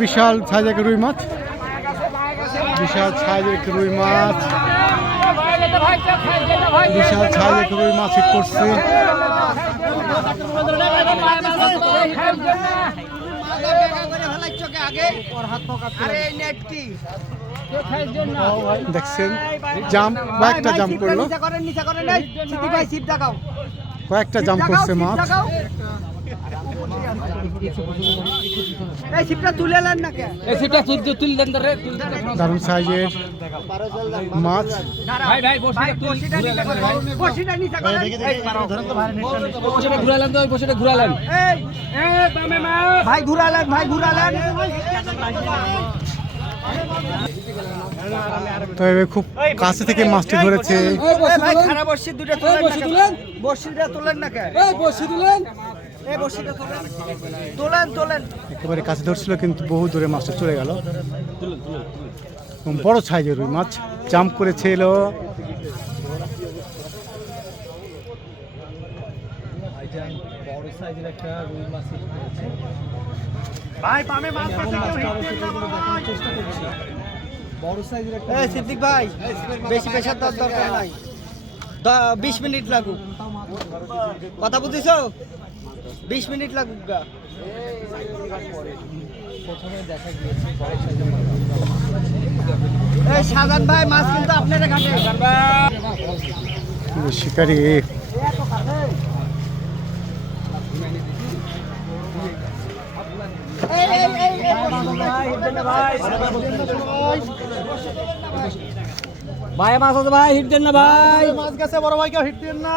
বিশাল সাইজের রুই মাছ। বিশাল সাইজের রুই মাছ। বিশাল সাইজের রুই মাছ হিট করছে। কয়েকটা জাম্প করল কয়েকটা করছে মাছ। দারুণ সাইজের মাছ। ভাই ভাই বসে তুল বসিটা নিচে করেন বসিটা নিচে করেন বসে ঘুরালেন তো ওই বসে ঘুরালেন ভাই ঘুরালেন ভাই ঘুরালেন। তবে খুব কাছে থেকে মাছটি ধরেছে। ভাই তুলেন। খারাপ বসি দুটো এই তুলেন না কে? এই তুলেন। একেবারে কাছে ধরছিল কিন্তু বহু দূরে মাছটা চলে গেল। বড় সাইজের রুই মাছ জাম্প করেছিল সিদ্দিক ভাই বেশি পেশার দরকার নাই। বিশ মিনিট লাগুক। কথা বুঝিস বিশ মিনিট লাগুক গা সাজান ভাই মাছ কিন্তু আপনারা ঘাটে শিকারি ভাই মাছ আছে ভাই হিট দেন না ভাই মাছ গেছে বড় ভাই কেউ হিট দিন না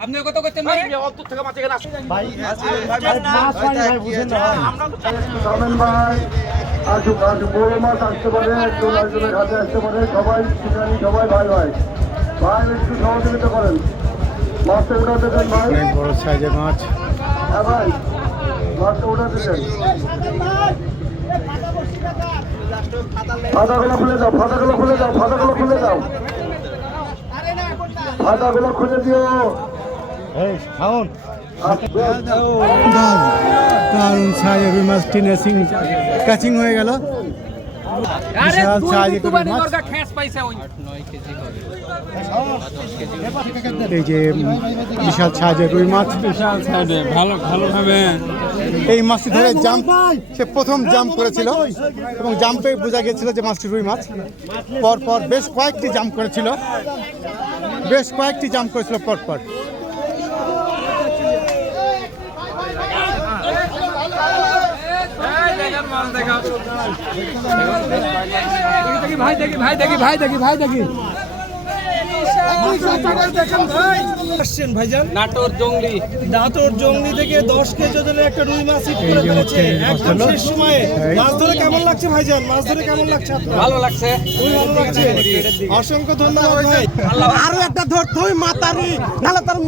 বিশাল সাইজের আপনার মাছ নিজান নেই তিন বের আপনি কত করতেন ভাই সামেন ভাই আসুক আসুক বড় মাছ আসতে পারে হাতে আসতে পারে সবাই শিকারি সবাই ভাই ভাই ভাই একটু সহযোগিতা করেন মাছটা উঠাতে দেন ভাই বড় সাইজের মাছ হ্যাঁ ভাই মাছটা উঠাতে দেন ফাটাগুলো খুলে দাও ফাটাগুলো খুলে দাও ফাটাগুলো খুলে দাও ফাটাগুলো খুলে দিও দারুণ সাইজের রুই মাছ টিনেসিং ক্যাচিং হয়ে গেল। বিশাল সাইজের রুই মাছ। ওই। এই যে বিশাল সাইজের রুই মাছ। ভালো ভালোভাবে। এই মাছটি ধরে জাম্প সে প্রথম জাম্প করেছিল এবং জাম্পে বোঝা গেছিল যে মাছটি রুই মাছ। পর পর বেশ কয়েকটি জাম্প করেছিল। বেশ কয়েকটি জাম্প করেছিল পর ভাই দেখি ভাই দেখি ভাই দেখি ভাই দেখি। আসছেন ভাইজান। নাটোর জঙ্গলি। দাঁতর জঙ্গলি থেকে দশ কেজি ওজনের একটা রুই মাছ হিট করে ফেলেছে। মাছ একদম শেষ সময়ে। মাছ ধরে কেমন লাগছে ভাইজান? মাছ ধরে কেমন লাগছে ভালো লাগছে। খুবই ভালো লাগছে। অসংখ্য ধন্যবাদ ভাই। আরও একটা ধরতে মাতারি। নাহলে তার